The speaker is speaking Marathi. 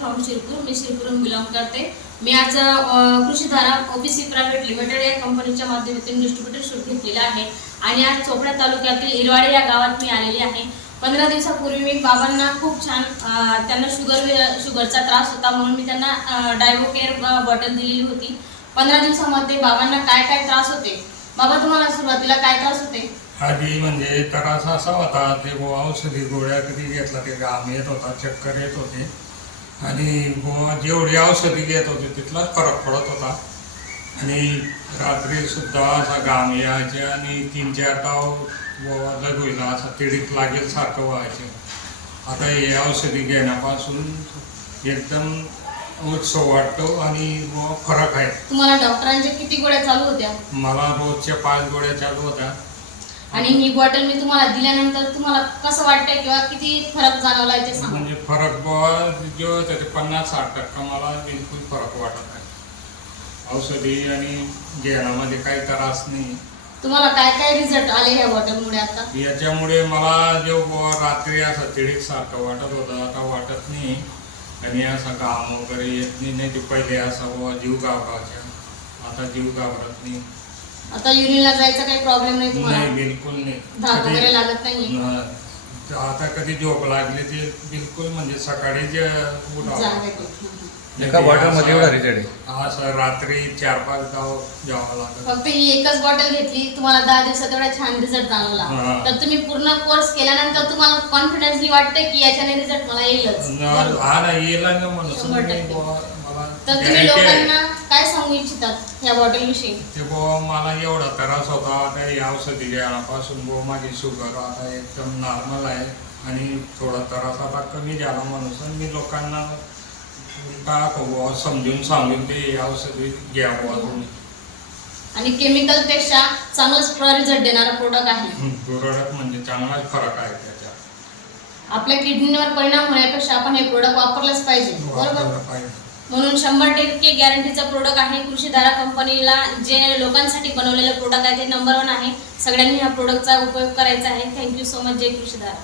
फ्रॉम शिरपूर. मी शिरपूरहून बिलॉंग करते. मी आज कृषीधारा ओबीसी प्रायव्हेट लिमिटेड या कंपनीच्या माध्यमातून डिस्ट्रीब्युटर शूट घेतलेला आहे आणि आज चोपडा तालुक्यातील इरवाडे या गावात मी आलेली आहे. 15 दिवसापूर्वी मी बाबांना खूप छान त्यांना शुगरचा त्रास होता म्हणून मी त्यांना डायबोकेअर बॉटल दिलेली होती. 15 दिवसामध्ये बाबांना काय काय त्रास होते? बाबा तुम्हाला सुरुवातीला काय त्रास होते? आधी म्हणजे त्रास असा होता ते औषधी गोळ्या कधी घेतला ते घाम येत होता, चक्कर येत होते आणि जेवढी औषधी घेत होते तिथलाच फरक पडत होता आणि रात्री सुद्धा असा घाम यायचे आणि 3-4 ताव लगोईला असा तिडीक लागेल सारखं व्हायचे. आता हे औषधी घेण्यापासून एकदम उत्सव वाटतो आणि फरक आहे. तुम्हाला डॉक्टरांच्या किती गोळ्या चालू होत्या? मला रोजच्या 5 गोळ्या चालू होत्या. आणि ही बॉटल मी तुम्हाला दिल्यानंतर तुम्हाला कसं वाटतंय किंवा किती फरक जाणवला ते सांगा. म्हणजे फरक जो होता ते 50-60% मला बिलकुल फरक वाटत आहे. औषधी आणि घेण्यामध्ये काही त्रास नाही. तुम्हाला काय काय रिझल्ट आले ह्या बॉटलमुळे? आता याच्यामुळे मला जो रात्री असा तिडीक सारखं वाटत होता आता वाटत नाही आणि असा घाम वगैरे येत नाही. ते पहिले असा जीव घाबरायचा, आता जीव घाबरत नाही. आता युरिनला जायचा काही प्रॉब्लेम नाही तुम्हाला? नाही, बिलकुल नाही. धाप वगैरे लागत नाही? आता कधी झोप लागली ते बिलकुल म्हणजे सकाळी जे एका बॉटलमध्ये एवढा रिझल्ट आहे? असं रात्री 4-5 ताव जावं लागत. फक्त ही एकच बॉटल घेतली, तुम्हाला 10 दिवसात एवढा छान रिझल्ट जाणवला. तर तुम्ही पूर्ण कोर्स केल्यानंतर तुम्हाला कॉन्फिडन्सली वाटतंय की याच्याने रिझल्ट मला येईलच? हा ना, येईल ना म्हणून. 100%. तर तुम्ही लोकांना काय सांगू इच्छितात या बॉटल विषयी? ते मला एवढा त्रास होता आता हे औषधी घेण्यापासून माझी शुगर आता एकदम नॉर्मल आहे आणि थोडा त्रास आता कमी झाला म्हणून मी लोकांना समजून सांगून ते औषधी घ्यावं तुम्ही. आणि केमिकल पेक्षा चांगलाच रिझल्ट देणारा प्रोडक्ट आहे. प्रोडक्ट म्हणजे चांगलाच फरक आहे त्याच्यात. आपल्या किडनीवर परिणाम होण्यापेक्षा आपण हे प्रोडक्ट वापरलंच पाहिजे, बरोबर? म्हणून 100% गॅरंटीचा प्रोडक्ट आहे. कृषीधारा कंपनीला जे लोकांसाठी बनवलेलं प्रोडक्ट आहे ते नंबर 1 आहे. सगळ्यांनी ह्या प्रोडक्टचा उपयोग करायचा आहे. Thank you so much. जय कृषीधारा.